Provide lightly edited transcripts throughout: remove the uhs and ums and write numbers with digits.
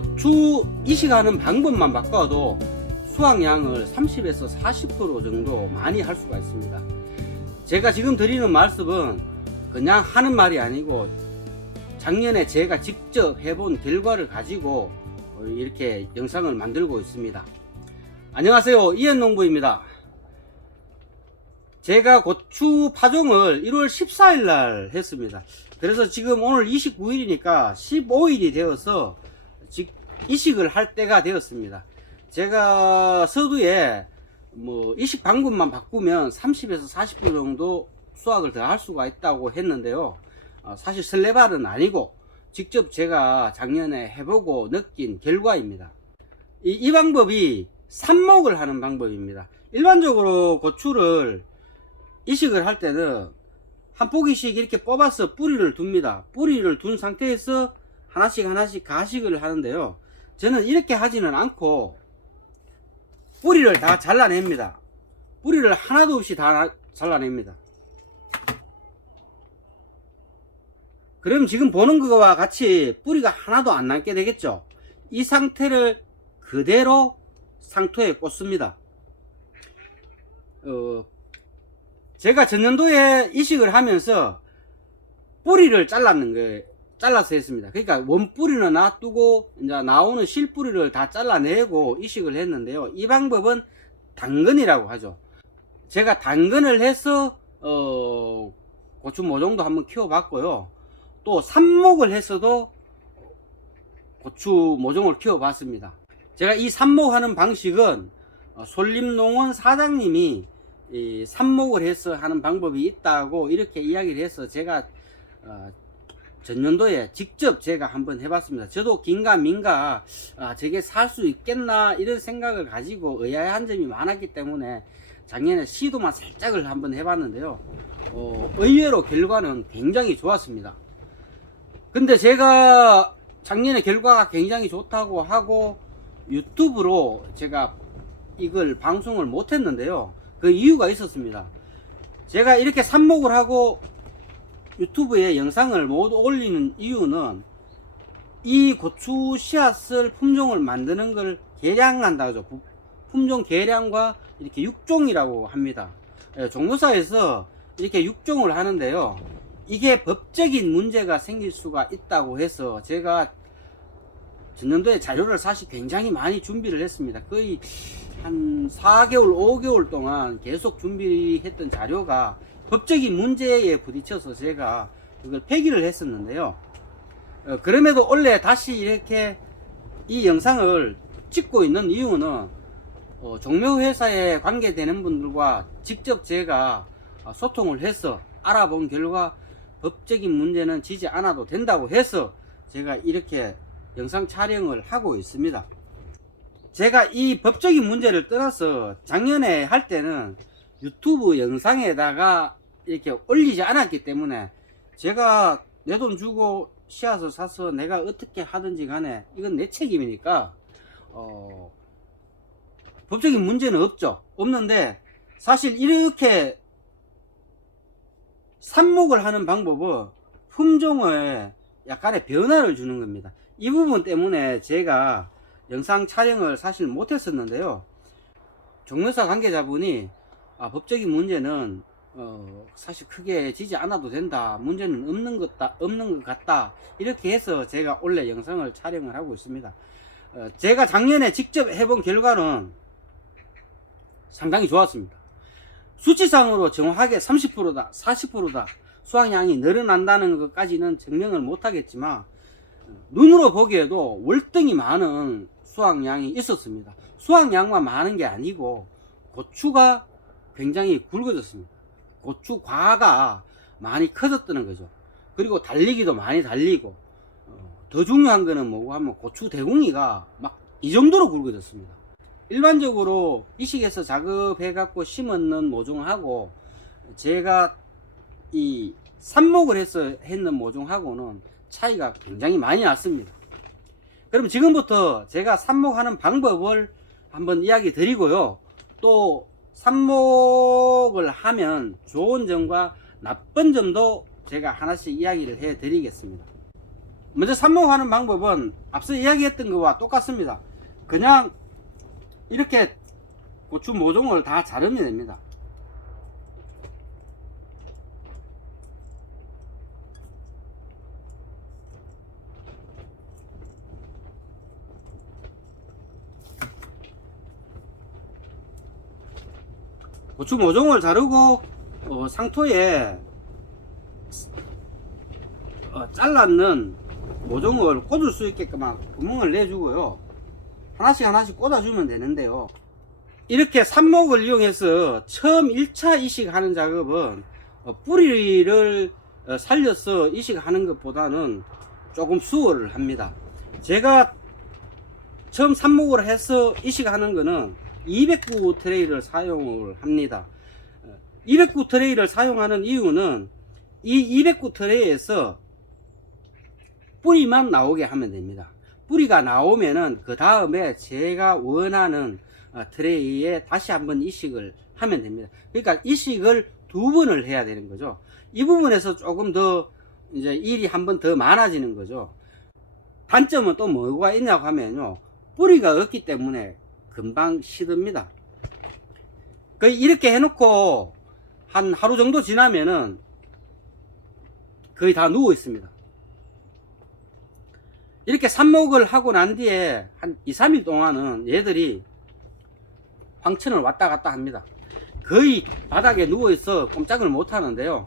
고추 이식하는 방법만 바꿔도 수확량을 30에서 40% 정도 많이 할 수가 있습니다. 제가 지금 드리는 말씀은 그냥 하는 말이 아니고 작년에 제가 직접 해본 결과를 가지고 이렇게 영상을 만들고 있습니다. 안녕하세요, 이현농부입니다. 제가 고추 파종을 1월 14일 날 했습니다. 그래서 지금 오늘 29일이니까 15일이 되어서 이식을 할 때가 되었습니다. 제가 서두에 이식 방법만 바꾸면 30에서 40% 정도 수확을 더 할 수가 있다고 했는데요. 사실 설레발은 아니고 직접 제가 작년에 해보고 느낀 결과입니다. 이 방법이 삽목을 하는 방법입니다. 일반적으로 고추를 이식을 할 때는 한 포기씩 이렇게 뽑아서 뿌리를 둡니다. 뿌리를 둔 상태에서 하나씩 가식을 하는데요. 저는 이렇게 하지는 않고 뿌리를 다 잘라냅니다. 뿌리를 하나도 없이 다 잘라냅니다. 그럼 지금 보는 것과 같이 뿌리가 하나도 안 남게 되겠죠. 이 상태를 그대로 상토에 꽂습니다. 제가 전년도에 이식을 하면서 뿌리를 잘라서 했습니다. 그러니까 원뿌리는 놔두고 이제 나오는 실뿌리를 다 잘라내고 이식을 했는데요. 이 방법은 당근이라고 하죠. 제가 당근을 해서 고추 모종도 한번 키워봤고요. 또 삽목을 해서도 고추 모종을 키워봤습니다. 제가 이 삽목하는 방식은 솔림농원 사장님이 이 삽목을 해서 하는 방법이 있다고 이렇게 이야기를 해서 제가 전년도에 직접 제가 한번 해봤습니다. 저도 긴가민가 저게 살 수 있겠나 이런 생각을 가지고 의아한 점이 많았기 때문에 작년에 시도만 살짝을 한번 해봤는데요. 의외로 결과는 굉장히 좋았습니다. 근데 제가 작년에 결과가 굉장히 좋다고 하고 유튜브로 제가 이걸 방송을 못했는데요. 그 이유가 있었습니다. 제가 이렇게 삽목을 하고 유튜브에 영상을 못 올리는 이유는 이 고추 씨앗을 품종을 만드는 걸 개량한다 하죠. 품종 개량과 이렇게 육종이라고 합니다. 종묘사에서 이렇게 육종을 하는데요. 이게 법적인 문제가 생길 수가 있다고 해서 제가 전년도에 자료를 사실 굉장히 많이 준비를 했습니다. 거의 한 4개월, 5개월 동안 계속 준비했던 자료가 법적인 문제에 부딪혀서 제가 그걸 폐기를 했었는데요. 그럼에도 원래 다시 이렇게 이 영상을 찍고 있는 이유는 종묘회사에 관계되는 분들과 직접 제가 소통을 해서 알아본 결과 법적인 문제는 지지 않아도 된다고 해서 제가 이렇게 영상 촬영을 하고 있습니다. 제가 이 법적인 문제를 떠나서 작년에 할 때는 유튜브 영상에다가 이렇게 올리지 않았기 때문에 제가 내 돈 주고 씨앗을 사서 내가 어떻게 하든지 간에 이건 내 책임이니까 법적인 문제는 없는데 사실 이렇게 삽목을 하는 방법은 품종에 약간의 변화를 주는 겁니다. 이 부분 때문에 제가 영상 촬영을 사실 못했었는데요. 종묘사 관계자분이 법적인 문제는 사실 크게 지지 않아도 된다, 문제는 없는 것 같다 이렇게 해서 제가 원래 영상을 촬영을 하고 있습니다. 제가 작년에 직접 해본 결과는 상당히 좋았습니다. 수치상으로 정확하게 30%다 40%다 수확량이 늘어난다는 것까지는 증명을 못하겠지만 눈으로 보기에도 월등히 많은 수확량이 있었습니다. 수확량만 많은 게 아니고 고추가 굉장히 굵어졌습니다. 고추 과가 많이 커졌다는 거죠. 그리고 달리기도 많이 달리고 더 중요한 거는 뭐고 하면 고추 대궁이가 막 이 정도로 굵어졌습니다. 일반적으로 이식해서 작업해 갖고 심었는 모종하고 제가 이 삽목을 해서 했는 모종하고는 차이가 굉장히 많이 났습니다. 그럼 지금부터 제가 삽목하는 방법을 한번 이야기 드리고요. 또 삽목을 하면 좋은 점과 나쁜 점도 제가 하나씩 이야기를 해 드리겠습니다. 먼저 삽목하는 방법은 앞서 이야기했던 것과 똑같습니다. 그냥 이렇게 고추 모종을 다 자르면 됩니다. 고추 모종을 자르고 상토에 잘랐는 모종을 꽂을 수 있게끔 구멍을 내주고요. 하나씩 하나씩 꽂아주면 되는데요. 이렇게 삽목을 이용해서 처음 1차 이식하는 작업은 뿌리를 살려서 이식하는 것보다는 조금 수월을 합니다. 제가 처음 삽목을 해서 이식하는 거는 209 트레이를 사용을 합니다. 209 트레이를 사용하는 이유는 이 209 트레이에서 뿌리만 나오게 하면 됩니다. 뿌리가 나오면은 그 다음에 제가 원하는 트레이에 다시 한번 이식을 하면 됩니다. 그러니까 이식을 2번을 해야 되는 거죠. 이 부분에서 조금 더 이제 일이 한 번 더 많아지는 거죠. 단점은 또 뭐가 있냐고 하면요, 뿌리가 없기 때문에 금방 시듭니다. 이렇게 해놓고 한 하루 정도 지나면은 거의 다 누워 있습니다. 이렇게 삽목을 하고 난 뒤에 한 2, 3일 동안은 얘들이 황천을 왔다 갔다 합니다. 거의 바닥에 누워 있어 꼼짝을 못 하는데요.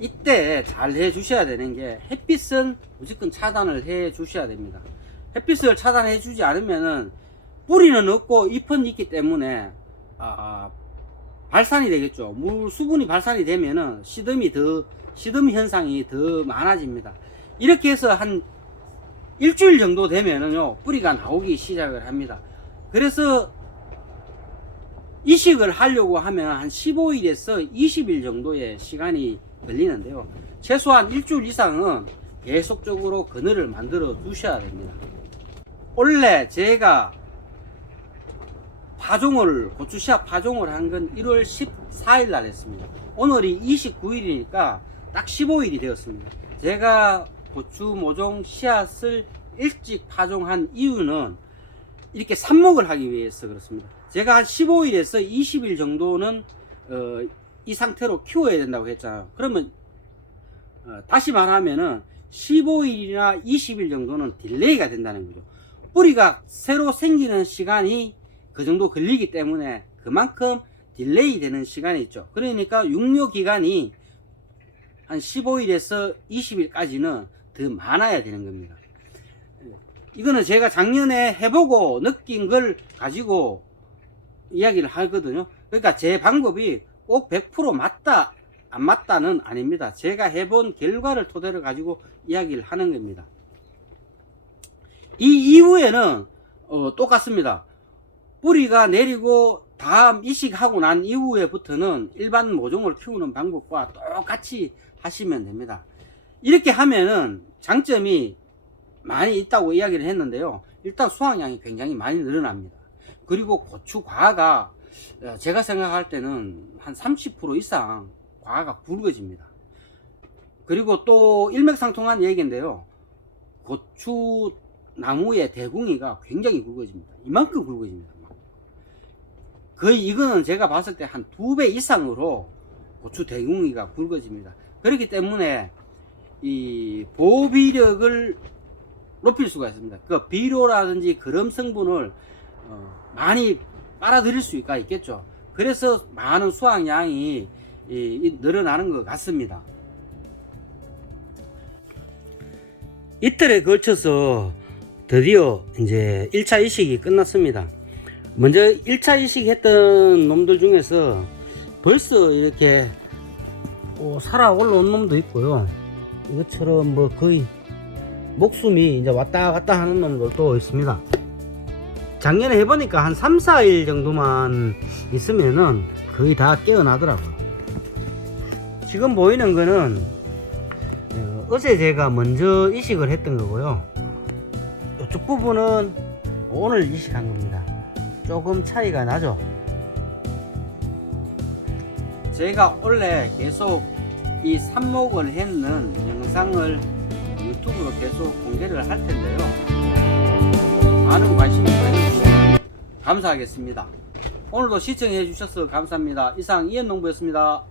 이때 잘 해 주셔야 되는 게, 햇빛은 무조건 차단을 해 주셔야 됩니다. 햇빛을 차단해 주지 않으면은 뿌리는 없고 잎은 있기 때문에 발산이 되겠죠. 물 수분이 발산이 되면은 시듬 현상이 더 많아집니다. 이렇게 해서 한 일주일 정도 되면은요, 뿌리가 나오기 시작을 합니다. 그래서 이식을 하려고 하면 한 15일에서 20일 정도의 시간이 걸리는데요. 최소한 일주일 이상은 계속적으로 그늘을 만들어 두셔야 됩니다. 원래 제가 고추 씨앗 파종을 한 건 1월 14일 날 했습니다. 오늘이 29일이니까 딱 15일이 되었습니다. 제가 고추 모종 씨앗을 일찍 파종한 이유는 이렇게 삽목을 하기 위해서 그렇습니다. 제가 한 15일에서 20일 정도는 이 상태로 키워야 된다고 했잖아요. 그러면 다시 말하면은 15일이나 20일 정도는 딜레이가 된다는 거죠. 뿌리가 새로 생기는 시간이 그 정도 걸리기 때문에 그만큼 딜레이 되는 시간이 있죠. 그러니까 육료 기간이 한 15일에서 20일까지는 더 많아야 되는 겁니다. 이거는 제가 작년에 해보고 느낀 걸 가지고 이야기를 하거든요. 그러니까 제 방법이 꼭 100% 맞다 안 맞다는 아닙니다. 제가 해본 결과를 토대로 가지고 이야기를 하는 겁니다. 이 이후에는 똑같습니다. 뿌리가 내리고 다음 이식하고 난 이후에부터는 일반 모종을 키우는 방법과 똑같이 하시면 됩니다. 이렇게 하면은 장점이 많이 있다고 이야기를 했는데요. 일단 수확량이 굉장히 많이 늘어납니다. 그리고 고추 과가 제가 생각할 때는 한 30% 이상 과가 굵어집니다. 그리고 또 일맥상통한 얘기인데요. 고추 나무의 대궁이가 굉장히 굵어집니다. 이만큼 굵어집니다. 거의 이거는 제가 봤을 때 한 2배 이상으로 고추 대궁이가 굵어집니다. 그렇기 때문에 이 보호비력을 높일 수가 있습니다. 그 비료라든지 그름 성분을 많이 빨아들일 수가 있겠죠. 그래서 많은 수확량이 늘어나는 것 같습니다. 이틀에 걸쳐서 드디어 이제 1차 이식이 끝났습니다. 먼저 1차 이식 했던 놈들 중에서 벌써 이렇게 살아 올라온 놈도 있고요. 이것처럼 뭐 거의 목숨이 이제 왔다 갔다 하는 놈들도 있습니다. 작년에 해보니까 한 3, 4일 정도만 있으면은 거의 다 깨어나더라고요. 지금 보이는 거는 어제 제가 먼저 이식을 했던 거고요. 이쪽 부분은 오늘 이식한 겁니다. 조금 차이가 나죠. 제가 원래 계속 이 삽목을 했는 영상을 유튜브로 계속 공개를 할 텐데요. 많은 관심 가져주시면 감사하겠습니다. 오늘도 시청해 주셔서 감사합니다. 이상 이현농부였습니다.